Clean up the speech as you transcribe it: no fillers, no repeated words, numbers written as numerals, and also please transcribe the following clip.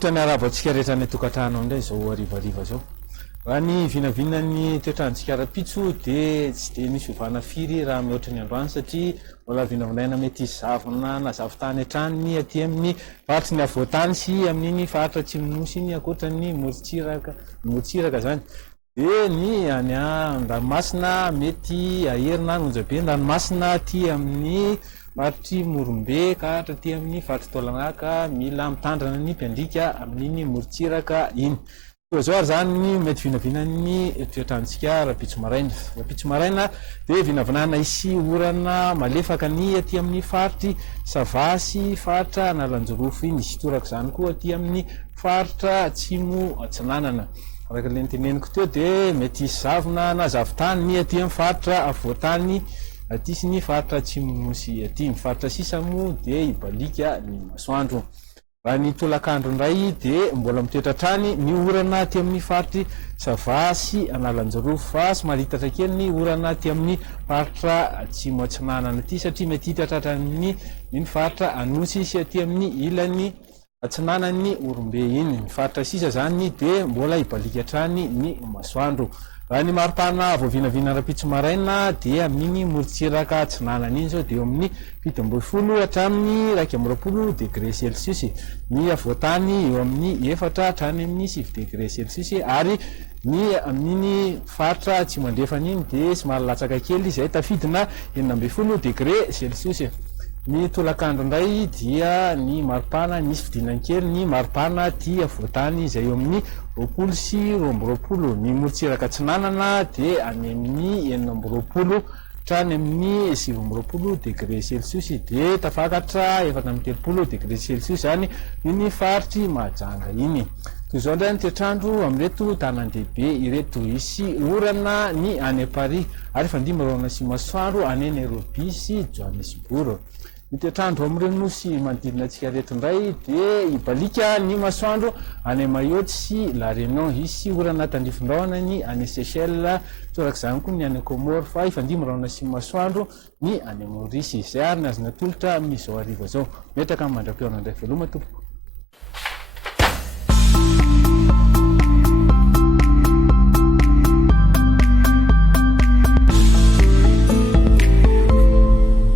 Tolotra ny aravatsika rehetra ny tokantrano indray zao arivariva zao. Raha ny vinavinan'ny toetrantsika arapitso dia tsy dia nisy ovana firy raha mihoatra ny androany satria mbola vinavinaina mety zavona na zavotany hatrany aty amin'ny faritry ny avoatany sy amin'iny faritra Atsimonosy iny ankoatran'ny Morontsiraka zany. Dia ny any an-dranomasina mety aherina ny Onjabe an-dranomasina aty amin'ny faritry Morombe ka hatraty amin'ny faritry Tolanaka mila mitandrana ny mpiandrika amin'iny Morontsiraka iny. Zao ary zany ny mety vinavinan'ny toetrantsika rapitso maraina. Rapitso maraina dia vinavinana isy orana malefaka ny aty amin'ny faritry Savasy, faritra Analanjorofo iny, isy toraka zany koa aty amin'ny faritra Atsimo Atsinanana. Araka ilay teneniko teo dia mety zavona na zavotany ny aty amin'ny faritra avoatany aty sy ny faritra Atsimonosy aty. Ny faritra sisa moa dia ibalika ny masoandro. Raha ny tolakandro indray dia mbola mitoetra hatrany ny orana aty amin'ny faritry Savasy, Analanjorofo fa somary hitatra kely ny orana aty amin'ny faritra Atsimo Atsinanana aty satria mety hitatra hatrany ny faritra Anosy sy aty amin'ny ilany Atsinanan'ny Orombe iny. Ny faritra sisa zany dia mbola ibalika hatrany ny masoandro. Raha ny maripana voavinavina rapitso maraina dia amin'iny Morontsiraka Atsinanana iny zao dia eo amin'ny 17 hatramin'ny 20 degré Celsius. Ny avoatany eo amin'ny 4 hatrany amin'ny 7 degré Celsius ary ny amin'iny faritra Atsimo andrefana iny dia somary latsaka kely izay tafidina 19 degré Celsius. Ny tolakandro indray dia ny maripana nisy fidinany kely ny maripana aty avoatany izay eo amin'ny 20 sy 20. Ny Morontsiraka Atsinanana dia any amin'ny 20 hatrany amin'ny 20 degré Celsius dia tafakatra 430 degré Celsius zany ny faritry Mahajanga iny. Toy izao indray ny toetrandro amin'ireto tanan-dehibe ireto. Isy orana ny any Paris ary fandimby sy masoandro any Nairobi sy Johannesburg. Ny toetrandro amin'ireny nosy manodidina antsika reto indray dia ibalika ny masoandro any Mayotte sy La Réunion. Isy orana tandrifin-drahona ny any Seychelles, torak'izany koa ny any Comore fa ifandimby sy masoandro ny any Maurice. Izay ary ny azona tolotra amin'izao hariva zao. Metraka amin'ny mandra-piona indray veloma tompoko.